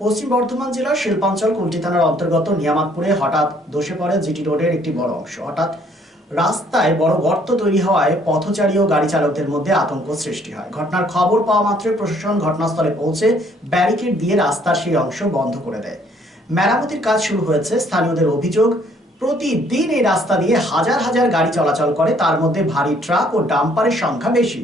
পশ্চিম বর্ধমান জেলার শিল্পাঞ্চল কুলটি থানার অন্তর্গত নিয়ামতপুরে হঠাৎ ধসে পড়ে জিটি রোডের একটি বড় অংশ। হঠাৎ রাস্তায় বড় গর্ত তৈরি হওয়ায় পথচারী ও গাড়ি চালকদের মধ্যে আতঙ্ক সৃষ্টি হয়। ঘটনার খবর পাওয়া মাত্রই প্রশাসন ঘটনাস্থলে পৌঁছে ব্যারিকেড দিয়ে রাস্তার সেই অংশ বন্ধ করে দেয়। মেরামতির কাজ শুরু হয়েছে। স্থানীয়দের অভিযোগ, প্রতিদিন এই রাস্তা দিয়ে হাজার হাজার গাড়ি চলাচল করে, তার মধ্যে ভারী ট্রাক ও ডাম্পারের সংখ্যা বেশি।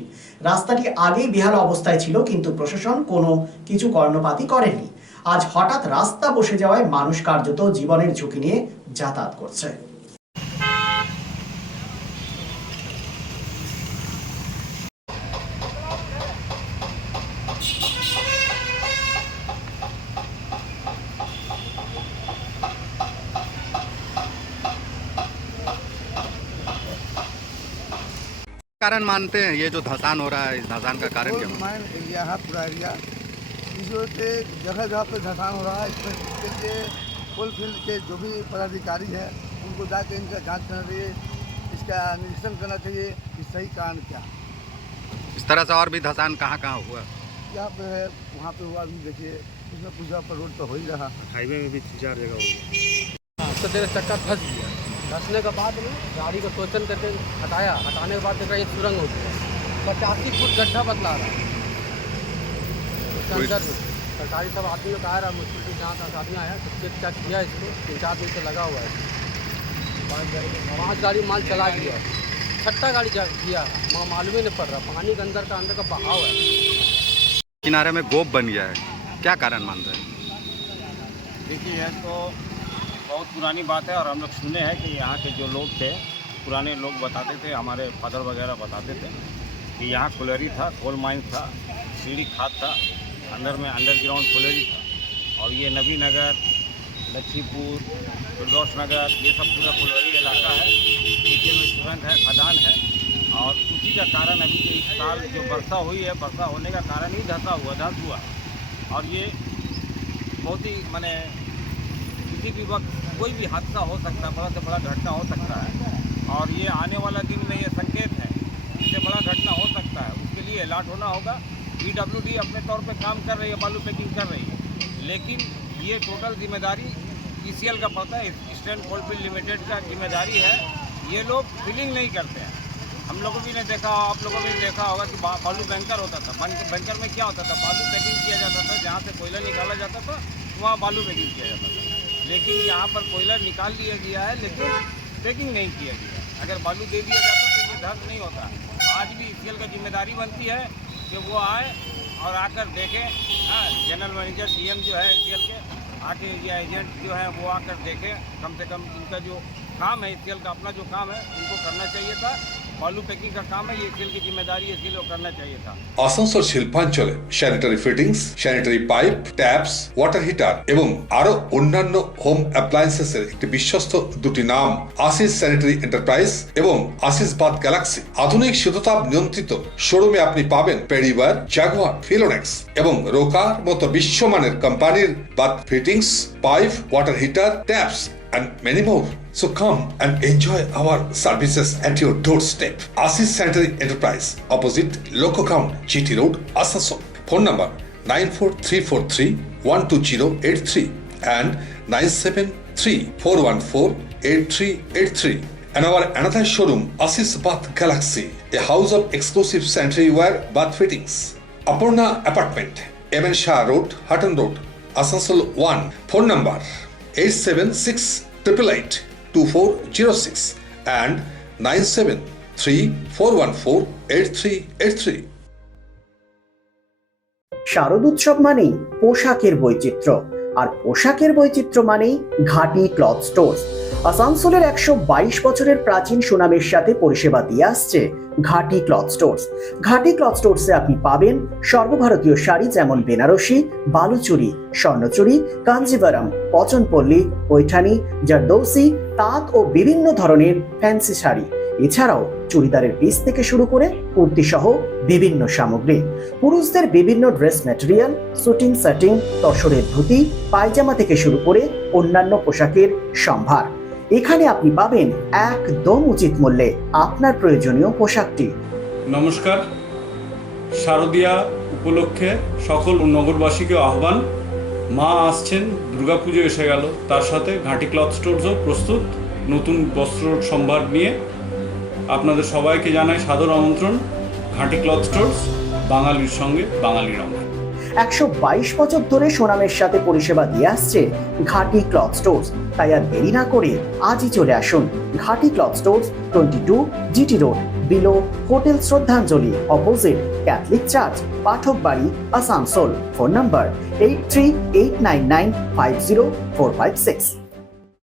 রাস্তাটি আগেই বেহাল অবস্থায় ছিল, কিন্তু প্রশাসন কোনো কিছু কর্ণপাতই করেনি। আজ হঠাৎ রাস্তা বসে যাওয়ায় মানুষ কার্যত জীবনের ঝুঁকি নিয়ে যাতায়াত করছে। कारण मानते हैं ये जो धसान हो रहा है, इस धसान का कारण क्या? माइन एरिया है, पूरा एरिया इस वजह से जगह जगह पे धसान हो रहा है। इसमें इसके लिए फुल फील्ड के जो भी पदाधिकारी हैं उनको जाके इनका जांच करना चाहिए, इसका निरीक्षण करना चाहिए कि सही कारण क्या है। इस तरह से और भी धसान कहाँ कहाँ हुआ? यहाँ पे है, वहाँ पे हुआ, भी देखिए इसमें कुछ जगह पर रोड पर हो ही रहा। हाईवे में भी 3-4 जगह हो गया। तो तेरा चक्का फंस गया। धंसने के बाद में गाड़ी को टोचन करके हटाने के बाद देखा ये सुरंग हो गया। 85 फुट गड्ढा बदला रहा है उसके अंदर में। सरकारी सब आदमी लोग आ रहा है, मुश्किल जहाँ तक आदमी आया तो चेक चेक किया इसको। 3-4 दिन से लगा हुआ है। 5 गाड़ी माल चला गया, 6ठा गाड़ी गया, मालूम ही नहीं पड़ रहा। पानी के अंदर का बहाव है। किनारे में गोप बन गया है, क्या कारण मान रहे हैं? देखिए यह तो बहुत पुरानी बात है और हम लोग सुने हैं कि यहाँ के जो लोग थे, पुराने लोग बताते थे, हमारे फादर वगैरह बताते थे कि यहाँ कोलरी था, कोल माइन था, सीढ़ी खाद था, अंदर में अंडरग्राउंड कोलरी था। और ये नबी नगर, लक्ष्मीपुर, फिरदौस नगर, ये सब पूरा कोलरी इलाका है। नीचे में सुरंग है, खदान है। और उसी का कारण अभी जो इस साल जो वर्षा हुई है, वर्षा होने का कारण ही धस हुआ। और ये बहुत ही माने किसी भी वक्त कोई भी हादसा हो सकता है, बड़ा से बड़ा घटना हो सकता है। और ये आने वाला दिन में ये संकेत है, इससे बड़ा घटना हो सकता है। उसके लिए अलर्ट होना होगा। PWD अपने तौर पे काम कर रही है, बालू पैकिंग कर रही है, लेकिन ये टोटल जिम्मेदारी ECL का पड़ता है, ईस्टर्न कोलफील्ड लिमिटेड का जिम्मेदारी है। ये लोग फिलिंग नहीं करते हैं। हम लोगों भी ने देखा, आप लोगों ने देखा होगा कि बालू बैंकर होता था। बैंकर में क्या होता था? बालू पैकिंग किया जाता था, जहाँ से कोयला निकाला जाता था वहाँ बालू पैकिंग किया जाता था। लेकिन यहाँ पर कोयला निकाल लिया गया है, लेकिन पैकिंग नहीं किया गया। अगर बालू दे दिया जाता तो ये धस नहीं होता। आज भी ECL का जिम्मेदारी बनती है कि वो आए और आकर देखें। जनरल मैनेजर DM जो है ECL के आके, या एजेंट जो है वो आकर देखें। कम से कम इनका जो काम है, ECL का अपना जो काम है उनको करना चाहिए था। बालू पैकिंग का काम है, ये ECL की जिम्मेदारी है, इसलिए करना चाहिए था। আসানসোল শিল্পাঞ্চলে sanitary fittings, sanitary pipe, taps, water heater এবং আরো অন্যান্য হোম অ্যাপ্লায়েন্সেসের একটি বিশ্বস্ত দুটি নাম আশিস স্যানিটারি এন্টারপ্রাইজ এবং আশিস বাথ গ্যালাক্সি। আধুনিক শীততাপ নিয়ন্ত্রিত শোরুমে আপনি পাবেন পেরিবার, জাগুয়ার, ফিলোনেক্স এবং রোকার মতো বিশ্বমানের কোম্পানির bath fittings, pipe, water heater, taps and many more. So come and enjoy our services at your doorstep. Asis Sanitary Enterprise, opposite Loco Ground, GT Road, Asansol. Phone number 94343-12083 and 973-414-8383. And our another showroom, Asis Bath Galaxy, a house of exclusive sanitary ware bath fittings. Aparna Apartment, MN Shah Road, Hutton Road, Asansol 1. Phone number 8768882406 and 9734148383. শারদোৎসব মানেই পোশাকের বৈচিত্র্য, আর পোশাকের বৈচিত্র্য মানেই ঘাটি cloth stores. আসানসোলের 122 বছরের প্রাচীন সুনামের সাথে পরিষেবা দিয়ে আসছে ঘাটি ক্লথ স্টোর্স। ঘাটি ক্লথ স্টোর্সে আপনি পাবেন সর্বভারতীয় শাড়ি, যেমন বেনারসি, বালুচুরি, স্বর্ণচুরি, কাঞ্জিভারাম, পচনপল্লী, পৈঠানি, জারদৌসি, তাঁত ও বিভিন্ন ধরনের ফ্যান্সি শাড়ি। এছাড়াও চুড়িদারের পিস থেকে শুরু করে কুর্তি সহ বিভিন্ন সামগ্রী, পুরুষদের বিভিন্ন ড্রেস ম্যাটেরিয়াল, শুটিং সেটিং, তসরের ধুতি, পায়জামা থেকে শুরু করে অন্যান্য পোশাকের সম্ভার। এখানে আপনি পাবেন একদম উচিত মূল্যে আপনার প্রয়োজনীয় পোশাকটি। নমস্কার, শারদিয়া উপলক্ষে সকল নগরবাসীকে আহ্বান। মা আসছেন, দুর্গাপুজো এসে গেল, তার সাথে ঘাঁটি ক্লথ স্টোরসও প্রস্তুত নতুন বস্ত্র সম্ভার নিয়ে। আপনাদের সবাইকে জানাই সাদর আমন্ত্রণ। ঘাঁটি ক্লথ স্টোরস, বাঙালির সঙ্গে বাঙালির রঙ। 122 বছর ধরে সুনামের সাথে পরিষেবা দিয়ে আসছে ঘাটি ক্লথ স্টোরস। তাই আর দেরি না করে আজই চলে আসুন ঘাটি cloth stores, 22 GT road, below hotel শ্রদ্ধাঞ্জলি, অপোজিট ক্যাথলিক চার্চ, পাঠক বাড়ি, আসানসোল। Phone number 8389950456।